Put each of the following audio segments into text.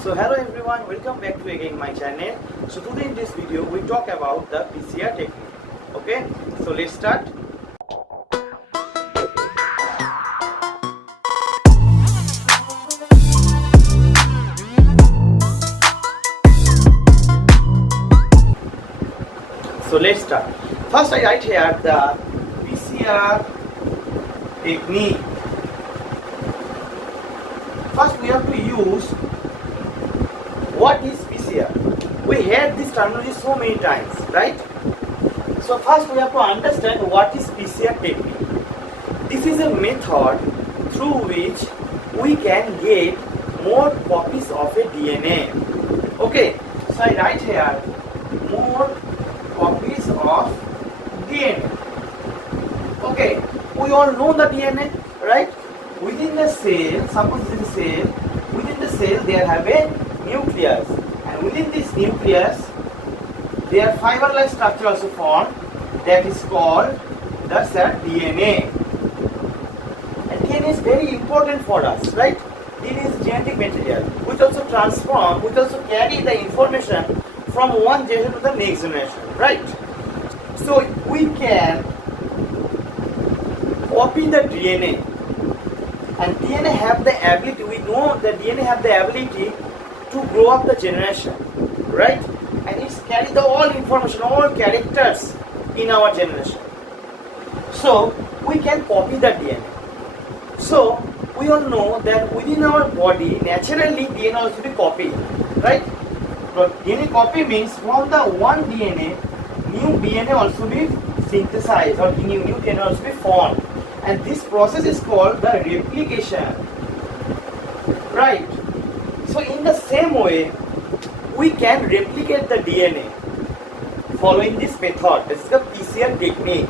So hello everyone, welcome back to again my channel. So today in this video we talk about the PCR technique. Okay, so let's start. So let's start. First I write here the PCR technique. First we have to use what is PCR. We heard this terminology so many times, right? So first we have to understand what is PCR technique. This is a method through which we can get more copies of a DNA. Okay, so I write here more copies of DNA. Okay, we all know the DNA, right? Within the cell, suppose this is a cell, within the cell there have a nucleus, and within this nucleus there are fiber-like structure also formed that is called the DNA. And DNA is very important for us, right? DNA is genetic material which also transform, which also carry the information from one generation to the next generation, right? So we can copy the DNA, and DNA have the ability, we know that DNA have the ability to grow up the generation, right? And it's carry the all information, all characters in our generation. So we can copy the DNA. So we all know that within our body, naturally DNA also be copied, right? But DNA copy means from the one DNA, new DNA also be synthesized, or new DNA also be formed. And this process is called the replication, right? So in the same way, we can replicate the DNA following this method. This is the PCR technique.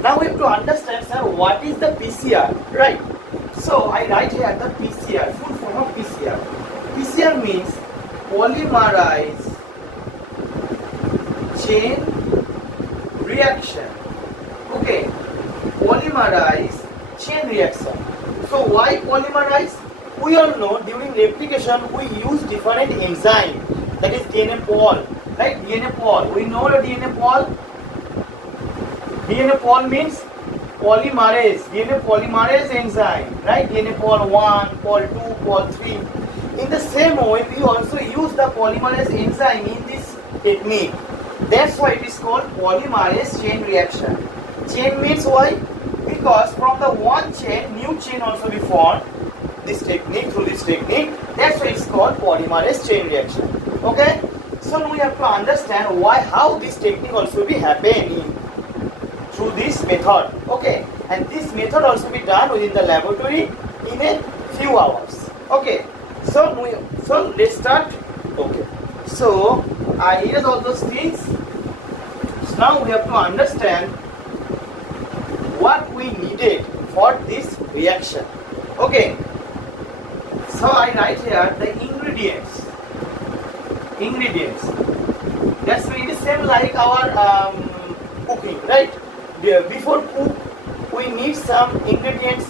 Now we have to understand, sir, what is the PCR, right? So I write here the PCR, full form of PCR. PCR means polymerase chain reaction. Okay, polymerase chain reaction. So why polymerase? We all know during replication we use different enzyme, that is DNA pol, right? DNA pol. We know the DNA pol. DNA pol means polymerase, DNA polymerase enzyme, right? DNA pol 1, pol 2, pol 3. In the same way, we also use the polymerase enzyme in this technique. That's why it is called polymerase chain reaction. Chain means why? Because from the one chain, new chain also be formed. This technique, through this technique, that's why it's called polymerase chain reaction. Okay, so now we have to understand why, how this technique also be happening through this method. Okay, and this method also be done within the laboratory in a few hours. Okay, so let's start. Okay, so I erase all those things. So now we have to understand what we needed for this reaction. Okay, so I write here the ingredients. Ingredients. That's really same like our cooking, right? Before cook, we need some ingredients.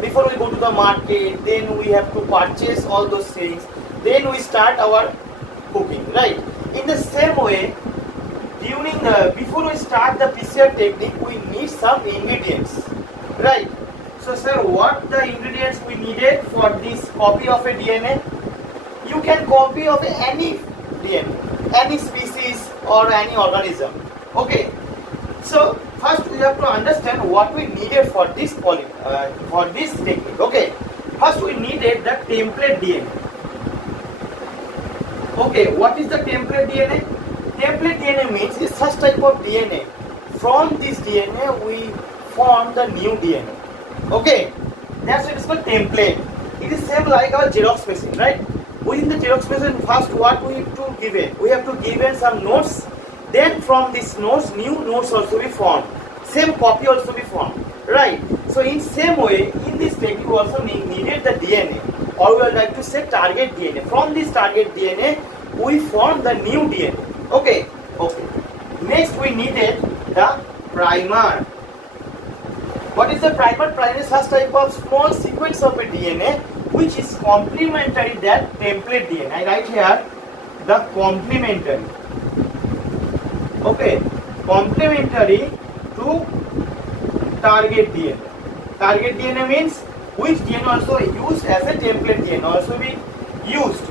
Before we go to the market, then we have to purchase all those things. Then we start our cooking, right? In the same way, before we start the PCR technique, we need some ingredients, right? So sir, what the ingredients we needed for this copy of a DNA? You can copy of any DNA, any species or any organism. Okay. So first we have to understand what we needed for this technique. Okay. First we needed the template DNA. Okay. What is the template DNA? Template DNA means it's such type of DNA. From this DNA we form the new DNA. Okay, that's why it is called template. It is same like our Xerox machine, right? Within the Xerox machine, first what we have to give it? We have to give in some notes. Then from these notes, new notes also be formed. Same copy also be formed, right? So in same way, in this technique we also needed the DNA, or we would like to say target DNA. From this target DNA, we form the new DNA. Okay, okay. Next we needed the primer. What is the primer? Primer is first type of small sequence of a DNA which is complementary that template DNA. I write here the complementary. Okay, complementary to target DNA. Target DNA means which DNA also used as a template DNA, also be used.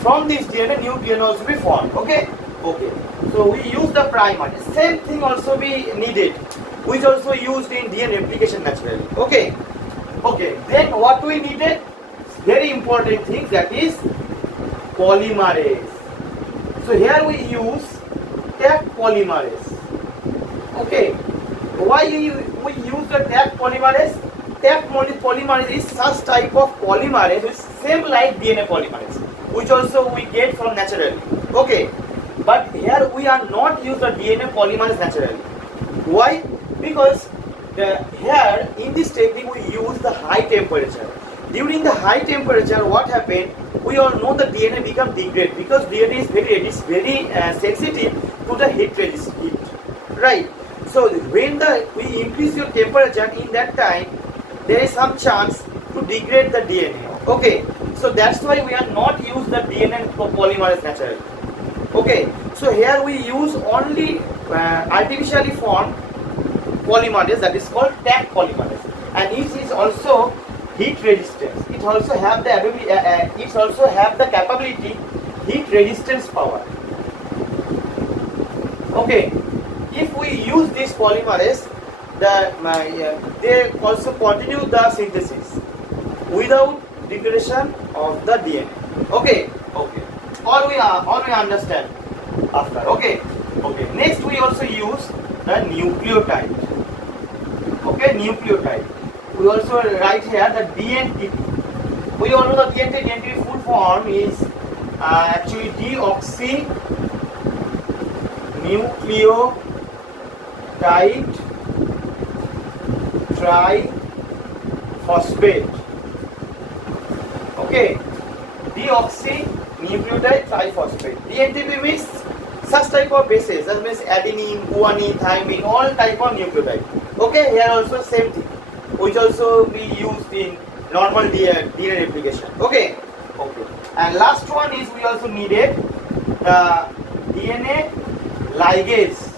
From this DNA, new DNA also be formed. Okay, okay. So we use the primer. Same thing also be needed, which also used in DNA replication naturally. Okay, okay. Then what we needed? Very important thing, that is polymerase. So here we use Taq polymerase. Okay. Why we use the Taq polymerase? Taq polymerase is such type of polymerase which is same like DNA polymerase, which also we get from naturally. Okay. But here we are not use the DNA polymerase naturally. Why? Because here in this technique we use the high temperature. During the high temperature, what happened? We all know the DNA become degraded because DNA is very sensitive to the heat resistance, right? So when we increase your temperature, in that time there is some chance to degrade the DNA. Okay, so that's why we are not use the DNA polymerase naturally. Okay, so here we use only artificially formed polymerase, that is called Taq polymerase, and it is also heat resistance. It also have the ability. It also have the capability heat resistance power. Okay, if we use this polymerase, they also continue the synthesis without degradation of the DNA. Okay, okay. All we understand after. Okay, okay. Next we also use the nucleotide. Okay, nucleotide. We also write here the DNTP. We all know the DNTP full form is actually deoxynucleotide triphosphate. Okay, deoxynucleotide triphosphate. DNTP means such type of bases, that means adenine, guanine, thymine, all type of nucleotide. Okay, here also same thing, which also be used in normal DNA replication. Okay, okay. And last one is we also needed the DNA ligase.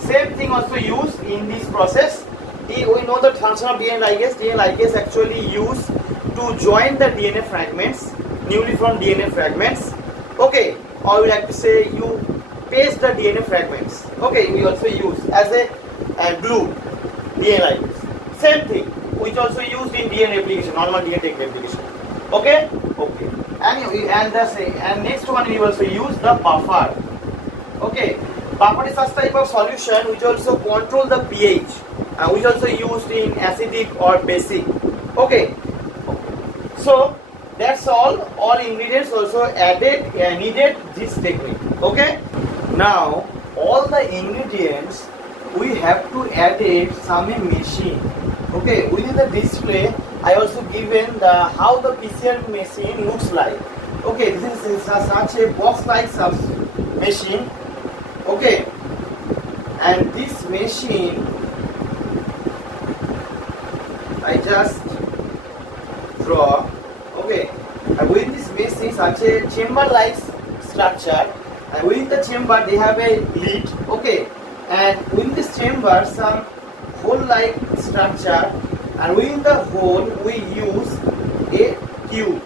Same thing also used in this process. We know the function of DNA ligase. DNA ligase actually used to join the DNA fragments, newly formed DNA fragments. Okay, or we like to say you paste the DNA fragments. Okay, we also use as a glue DNA ligase. Same thing, which also used in DNA replication, normal DNA replication. Okay, okay. And next one we also use the buffer. Okay, buffer is such type of solution which also control the pH, which also used in acidic or basic. Okay, so that's all. All ingredients also added needed this technique. Okay, now all the ingredients we have to add it some machine. Okay, within the display I also given the how the PCR machine looks like. Okay, this is such a box like machine. Okay, and this machine I just draw. Okay, and within this machine such a chamber like structure, and within the chamber they have a lid. Okay, and within this chamber some hole like structure, and within the hole we use a tube.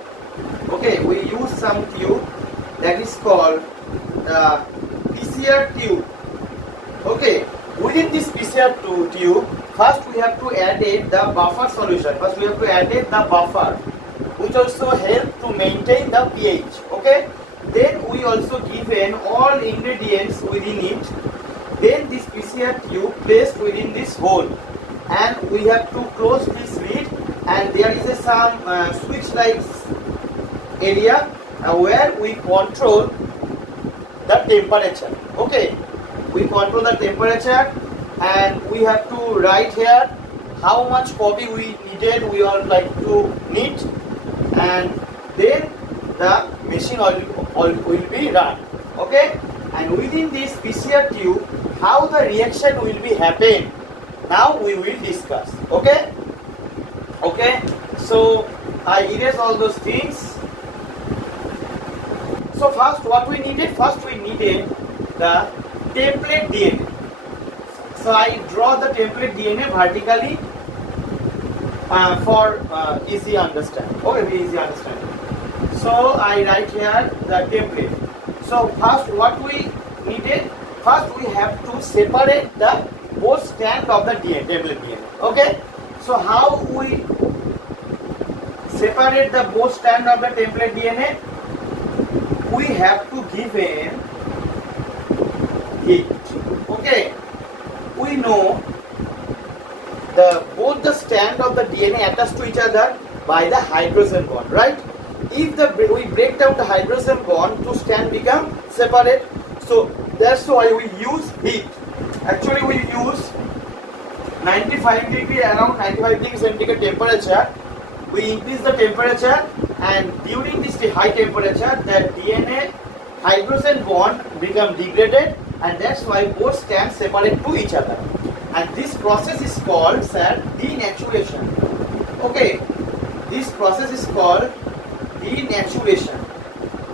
Okay, we use some tube that is called the PCR tube. Okay, within this PCR tube, first we have to add the buffer solution. First we have to add the buffer, which also help to maintain the pH. Okay, then we also given all ingredients within it. Then this PCR tube placed within this hole, and we have to close this lid, and there is some switch like area where we control the temperature. Okay, we control the temperature, and we have to write here how much copy we needed, we are like to need, and then the machine will be run. Okay, and within this PCR tube how the reaction will be happen, now we will discuss. Okay, okay. So I erase all those things. So first what we needed? First we needed the template DNA. So I draw the template DNA vertically for easy understanding. Okay, easy understanding. So I write here the template. So first what we needed? First we have to separate the both stand of the DNA, template DNA. Okay. So how we separate the both stand of the template DNA? We have to give in heat. Okay. We know both the stand of the DNA attached to each other by the hydrogen bond, right? If we break down the hydrogen bond, two stand become separate. So that's why we use heat. Actually, we use 95 degree, around 95 degree centigrade temperature. We increase the temperature, and during this high temperature, the DNA hydrogen bond become degraded, and that's why both strands separate to each other. And this process is called, sir, denaturation. Okay, this process is called denaturation.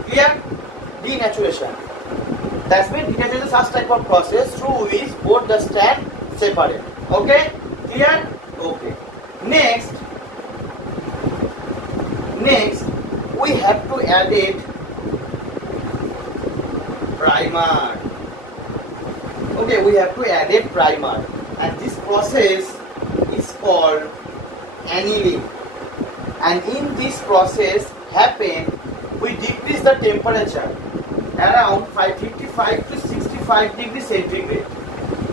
Clear? Denaturation. That means denaturation is such type of process through which both the strands separate. Okay? Clear? Okay. Next, we have to add it primer. Okay, we have to add it primer, and this process is called annealing. And in this process we decrease the temperature around 55 to 65 degrees centigrade.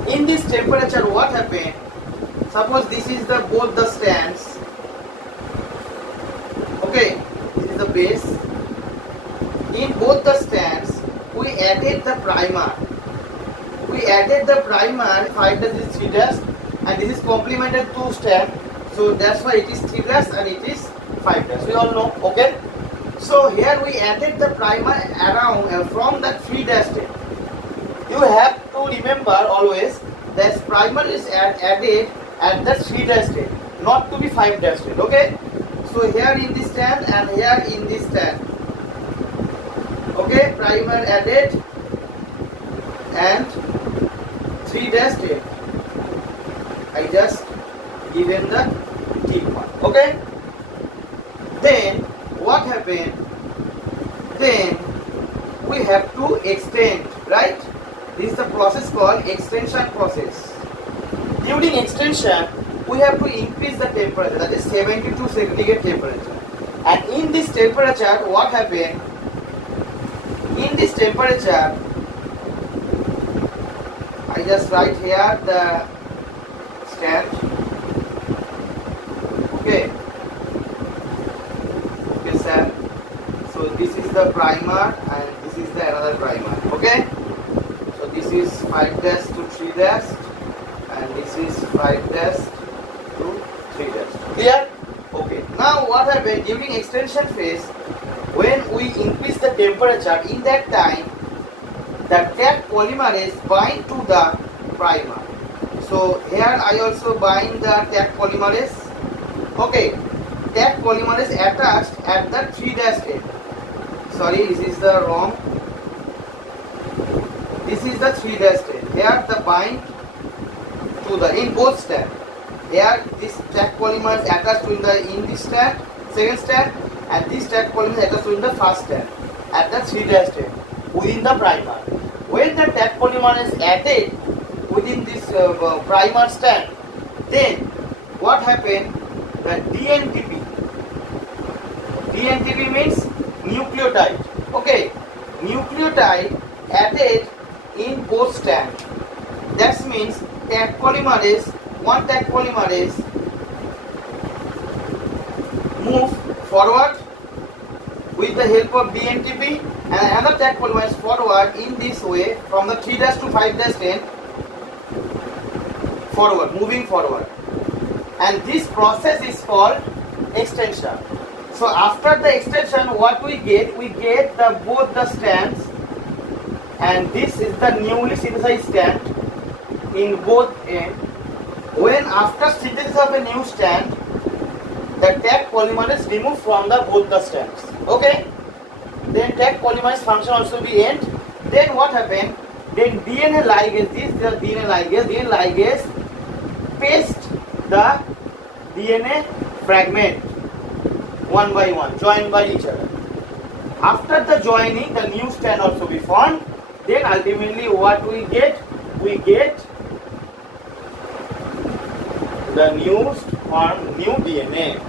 In this temperature, what happened? Suppose this is both the strands. Okay, this is the base. In both the strands, we added the primer. We added the primer 5 dash is 3 dash, and this is complemented to strand. So that's why it is 3 dash and it is 5 dash. We all know. Okay. So here we added the primer around from that 3 dash strand. You have to remember always that primer is added at the 3 dash strand, not to be 5 dash strand. Okay. So here in this stand and here in this stand. Okay, primer added and 3 dash strand. I just given the tick mark. Okay. Then what happened? Then we have to extend, right? This is the process called extension process. During extension, we have to increase the temperature, that is 72 centigrade temperature. And in this temperature, what happened? In this temperature, I just write here the stand. Okay. Okay, sir. So this is the primer and this is the another primer. Okay. So this is 5 dash to 3 dash, and this is 5 dash to 3 dash. Clear? Okay. Now what happened during extension phase? When we increase the temperature, in that time the Taq polymerase bind to the primer. So here I also bind the Taq polymerase. Okay, Taq polymerase attached at the 3 dash state. Sorry, this is the wrong. This is the 3 dash state. Here the bind to the in both stand. Here this Taq polymerase attached to in this stand, second stand, and this Taq polymerase attached to in the first stand at the 3 dash state within the primer. When the Taq polymerase is added within this primer stand, then what happened? The DNTP. DNTP means nucleotide. Okay, nucleotide added in both stand. That means Taq polymerase, one Taq polymerase move forward with the help of DNTP, and another Taq polymerase forward in this way from the 3 dash to 5 dash end forward, moving forward. And this process is called extension. So after the extension, what we get? We get both the strands, and this is the newly synthesized strand in both ends. When after synthesis of a new strand, the tag polymerase removed from the both the strands. Okay. Then tag polymerase function also be end. Then what happened? Then DNA ligase, this is the DNA ligase paste the DNA fragment one by one, joined by each other. After the joining, the new strand also be formed. Then ultimately what we get? We get the new DNA.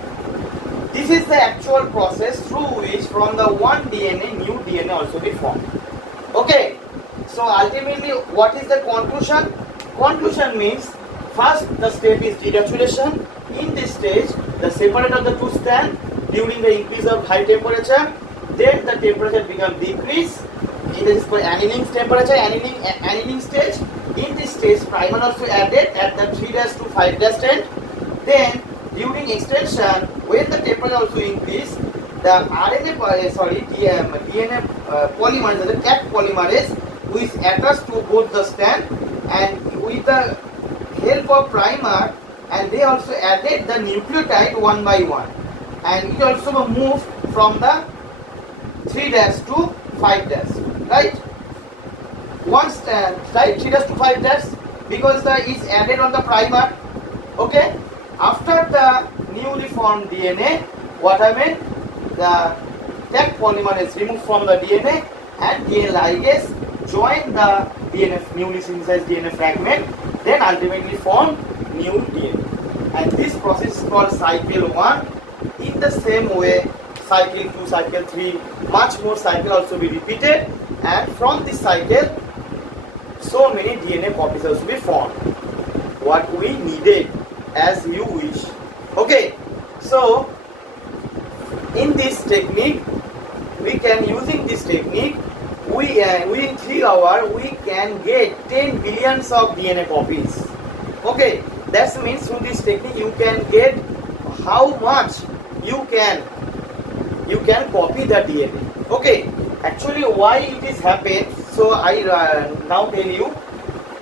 This is the actual process through which from the one DNA, new DNA also be formed. Okay. So ultimately, what is the conclusion? Conclusion means first the step is denaturation. In this stage, the separate of the two strands during the increase of high temperature. Then the temperature becomes decreased. It is for annealing temperature, annealing stage. In this stage, primer also added at the 3' to 5' strand. Then during extension, when the temperature also increase, the DNA polymerase, the tag polymerase, which attached to both the strand, and with the help of primer, and they also added the nucleotide one by one, and it also moved from the 3' to 5', right? One strand, right, 3' to 5' because it's added on the primer. Okay. After the newly formed DNA, what happened? The tag polymerase removed from the DNA and DNA ligase join the newly synthesized DNA fragment, then ultimately form new DNA. And this process is called cycle 1. In the same way, cycle 2, cycle 3, much more cycle also be repeated, and from this cycle, so many DNA copies also be formed. What we needed, as you wish. Okay, so in this technique, we can using this technique, within 3 hours we can get 10 billions of DNA copies. Okay, that means through this technique you can get how much you can copy the DNA. Okay, actually why it is happened, so I now tell you.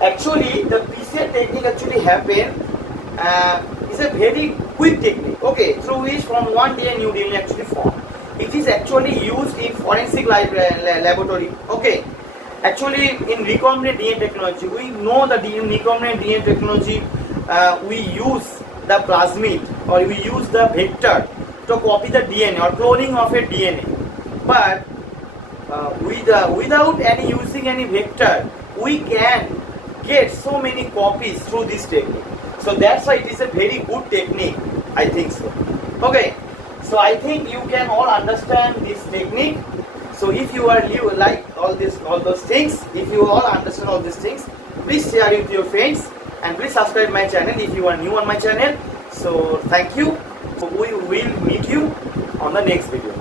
Actually the PCR technique actually happened is a very quick technique, okay, through which from one DNA new DNA actually formed. It is actually used in forensic laboratory. Okay, actually in recombinant DNA technology, we know that in recombinant DNA technology we use the plasmid or we use the vector to copy the DNA or cloning of a DNA. But without any using any vector, we can get so many copies through this technique. So that's why it is a very good technique, I think so. Okay, so I think you can all understand this technique. So if you are new, like all those things, if you all understand all these things, please share it with your friends and please subscribe my channel if you are new on my channel. So thank you. We will meet you on the next video.